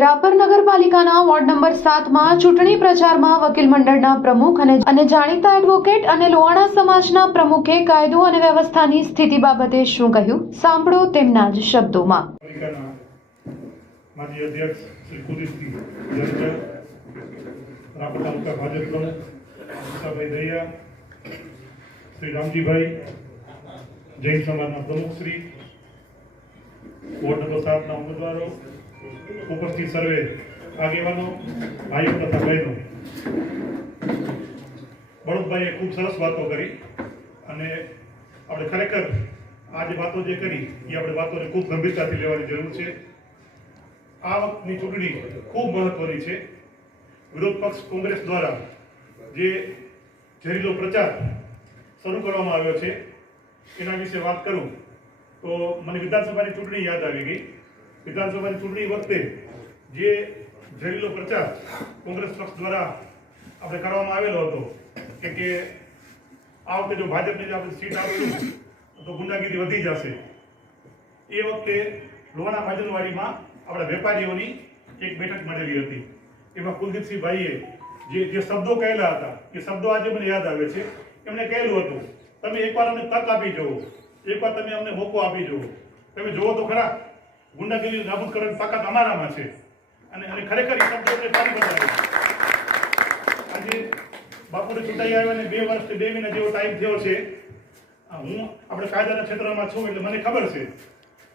રાપર નગરપાલિકાના ward number સાતમાં ચૂંટણી પ્રચારમાં વકીલ મંડળના પ્રમુખ અને અને જાણીતા એડવોકેટ અને લોહાણા સમાજના પ્રમુખે કાયદો અને વ્યવસ્થાની સ્થિતિ બાબતે શું કહ્યું? સાંભળો તેમના જ શબ્દોમાં. જૈન સમાજના પ્રમુખ શ્રી વોર્ડ નંબર સાતના ઉમેદવારો ઉપસ્થિત સર્વે આગેવાનો, ભાઈઓ તથા બહેનો. બળદભાઈએ ખૂબ સરસ વાતો કરી અને આપણે ખરેખર આ જે વાતો જે કરી, એ આપણે વાતોને ખૂબ ગંભીરતાથી લેવાની જરૂર છે. આ વખતની ચૂંટણી ખૂબ મહત્વની છે. વિરોધ પક્ષ કોંગ્રેસ દ્વારા જે ઝેરીલો પ્રચાર શરૂ કરવામાં આવ્યો છે, એના વિશે વાત કરું તો મને વિધાનસભાની ચૂંટણી યાદ આવી ગઈ. વિધાનસભાની ચૂંટણી વખતે જે ઝેરીલો પ્રચાર કોંગ્રેસ પક્ષ દ્વારા આપણે કરવામાં આવેલો હતો, કે કે આ વખતે જો ભાજપને જો આપણે સીટ આપશું, તો ગુંડાગીરી વધી જશે. એ વખતે લોહાણા ભાજનવાડીમાં આપણા વેપારીઓની એક બેઠક મળેલી હતી. એમાં કુલદીપસિંહભાઈએ જે જે શબ્દો કહેલા હતા, એ શબ્દો આજે મને યાદ આવે છે. એમણે કહેલું હતું, તમે એકવાર અમને તક આપી જુઓ. એકવાર તમે અમને મોકો આપી જુઓ. તમે જુઓ તો ખરા ગુંડાગીરી નાબૂદ કરવાની તાકાત અમારામાં છે. અને અને ખરેખર એ શબ્દો એમણે પાડી આજે બાપુને ચૂંટાઈ આવ્યા ને બે વર્ષથી બે મહિના જેવો ટાઈમ થયો છે. હું આપણે કાયદાના ક્ષેત્રમાં છું એટલે મને ખબર છે.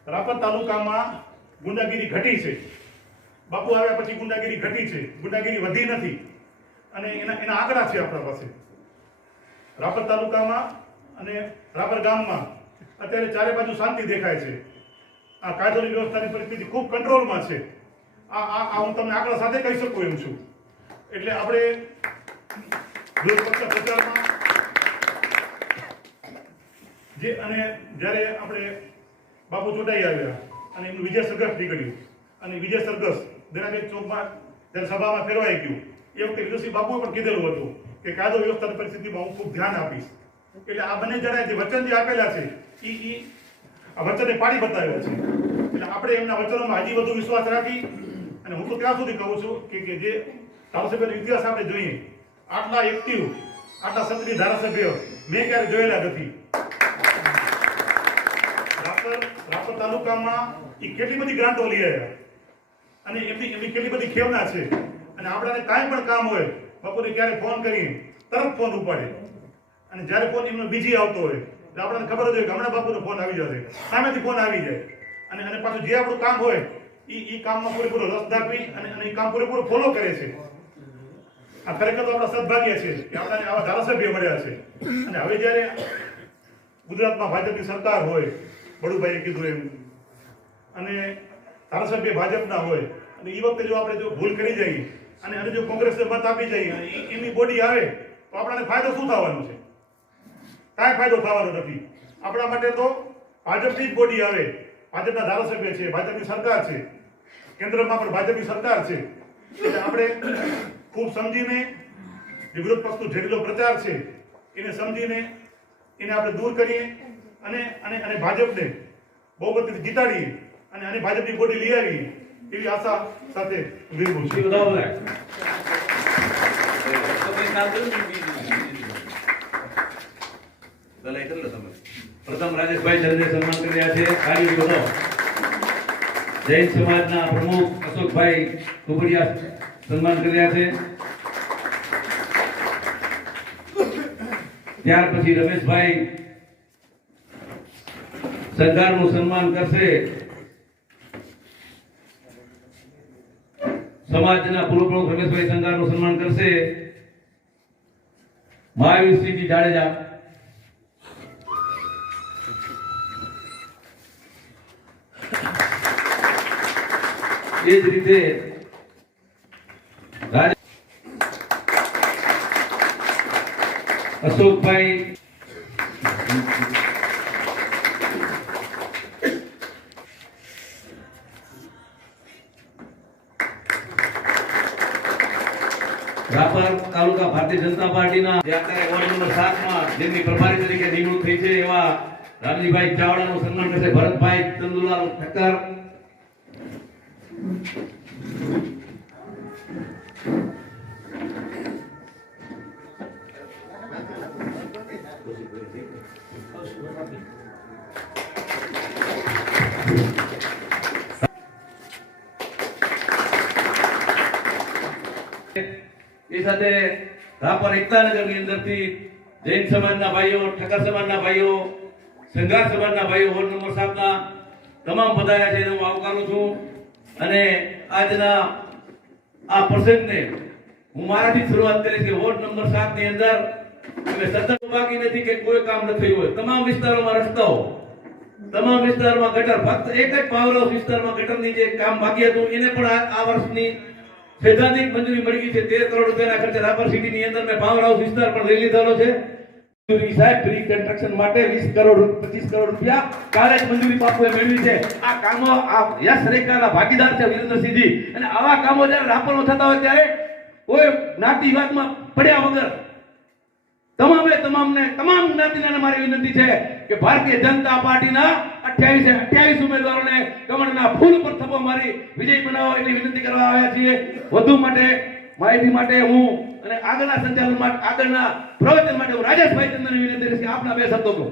રાપર તાલુકામાં ગુંડાગીરી ઘટી છે. બાપુ આવ્યા પછી ગુંડાગીરી ઘટી છે. ગુંડાગીરી વધી નથી. અને એના એના આંકડા છે આપણા પાસે. રાપર તાલુકામાં અને રાપર ગામમાં અત્યારે ચારે બાજુ શાંતિ દેખાય છે. આ કાયદોની વ્યવસ્થાની પરિસ્થિતિ ખૂબ કંટ્રોલમાં છે. આ આ હું તમને આંકડા સાથે કહી શકું એમ છું. એટલે આપણે પ્રચારમાં જે અને જ્યારે આપણે બાપુ ચૂંટાઈ આવ્યા અને એમનું વિજય સરઘસ નીકળ્યું અને વિજય સરઘસ દેરાબેન ચોકમાં જ્યારે સભામાં ફેરવાઈ ગયું, એ વખતે વિદુષી બાપુએ પણ કીધેલું હતું કે કાયદો વ્યવસ્થાની પરિસ્થિતિમાં હું ખૂબ ધ્યાન આપીશ. એટલે આ બંને જણાએ જે વચન જે આપેલા છે એ આ વચને પાડી બતાવ્યા છે. એટલે આપણે એમના વચનોમાં હજી વધુ વિશ્વાસ રાખી અને હું તો ત્યાં સુધી કહું છું કે કે જે ધારાસભ્યનો ઇતિહાસ આપણે જોઈએ, આટલા એક્ટિવ, આટલા સક્રિય ધારાસભ્ય મેં ક્યારે જોયેલા નથી. રાપર રાપર તાલુકામાં એ કેટલી બધી ગ્રાન્ટો લઈ આવ્યા. અને એમની એમની કેટલી બધી ખેવના છે. અને આપણાને કાંઈ પણ કામ હોય બપોરે ક્યારે ફોન કરીએ, તરત ફોન ઉપાડે. અને જ્યારે ફોન એમનો બીજી આવતો હોય આપણને ખબર હોય હમણાં બાપુનો ફોન આવી જશે સામેથી ફોન આવી જાય. અને અને પાછું જે આપણું કામ હોય એ એ કામમાં પૂરેપૂરો રસ દાખવી અને ઈ કામ પૂરેપૂરો ફોલો કરે છે. આ ખરેખર તો આપણા સદભાગ્ય છે કે આપણને આવા ધારાસભ્ય મળ્યા છે. અને હવે જ્યારે ગુજરાતમાં ભાજપની સરકાર હોય વડુભાઈએ કીધું એમ, અને ધારાસભ્ય ભાજપના હોય, અને એ વખતે જો આપણે જો ભૂલ કરી જઈએ અને અને જો કોંગ્રેસને મત આપી જઈએ એમની બોડી આવે, તો આપણને ફાયદો શું થવાનો છે? કાંઈ ફાયદો થવાનો નથી. આપણા માટે તો ભાજપની જ બોડી આવે. ભાજપના ધારાસભ્ય છે ભાજપની સરકાર છે. કેન્દ્રમાં પણ ભાજપની સરકાર છે. એટલે આપણે ખૂબ સમજીને જે વિરોધ પક્ષનો ઝેરીલો પ્રચાર છે એને સમજીને એને આપણે દૂર કરીએ અને અને અને ભાજપને બહુમતી જીતાડીએ અને અને ભાજપની બોડી લઈ આવીએ એવી આશા સાથે વિરમું છું બધા બોલાય. ભલાઈ કરી લો તમે. પ્રથમ રાજેશભાઈ ચંદ્રે સન્માન કરી રહ્યા છે. કાર્ય બધો જૈન સમાજના પ્રમુખ અશોકભાઈ કુબડિયા સન્માન કરી રહ્યા છે. ત્યાર પછી રમેશભાઈ સરદારનું સન્માન કરશે. સમાજના પૂર્વ પ્રમુખ રમેશભાઈ સંઘારનું સન્માન કરશે. મહાવીરસિંહજી જાડેજા એ જ રીતે અશોકભાઈ ભારતીય જનતા પાર્ટીના જે અત્યારે વોર્ડ નંબર સાતમાં જેમની પ્રભારી તરીકે નિમણૂક થઈ છે એવા રામજીભાઈ ચાવડાનું સન્માન કરશે ભરતભાઈ ચંદુલાલ ઠક્કર. એ સાથે રાપર એકતાનગરની અંદરથી જૈન સમાજના ભાઈઓ ઠક્કર સમાજના ભાઈઓ, સંઘાર સમાજના ભાઈઓ, વોર્ડ નંબર સાતના તમામ પધાર્યા છે હું આવકારું છું. અને આજના આ પ્રસંગને હું મારાથી શરૂઆત કરીશ કે વોર્ડ નંબર સાતની અંદર હવે સતત બાકી નથી કે કોઈ કામ ન થયું હોય. તમામ વિસ્તારોમાં રસ્તાઓ, તમામ વિસ્તારમાં ગટર, ફક્ત એક જ પાવર હાઉસ વિસ્તારમાં ગટરની જે કામ બાકી હતું, એને પણ આ વર્ષની સૈદ્ધાંતિક મંજૂરી મળી ગઈ છે. તેર કરોડ રૂપિયાના ખર્ચે રાપર સિટીની અંદર મેં પાવર હાઉસ વિસ્તાર પણ લઈ લીધેલો છે. સાહેબ પ્રી કન્સ્ટ્રક્શન માટે 20 કરોડ રૂપ- 25 કરોડ રૂપિયા મેળવી છે. આ કામો આ ભાગીદાર છે તમામે તમામ જ્ઞાતિના મારી વિનંતી છે કે ભારતીય જનતા પાર્ટીના 28 28 ઉમેદવારોને કમળના ફૂલ પર થપ્પો મારી વિજય બનાવો એટલી વિનંતી કરવા આવ્યા છીએ. વધુ માટે માહિતી માટે હું અને આગળના સંચાલન માટે આગળના પ્રવચન માટે હું રાજેશભાઈ ચંદ્રને વિનંતી આપના બે શબ્દો કહો.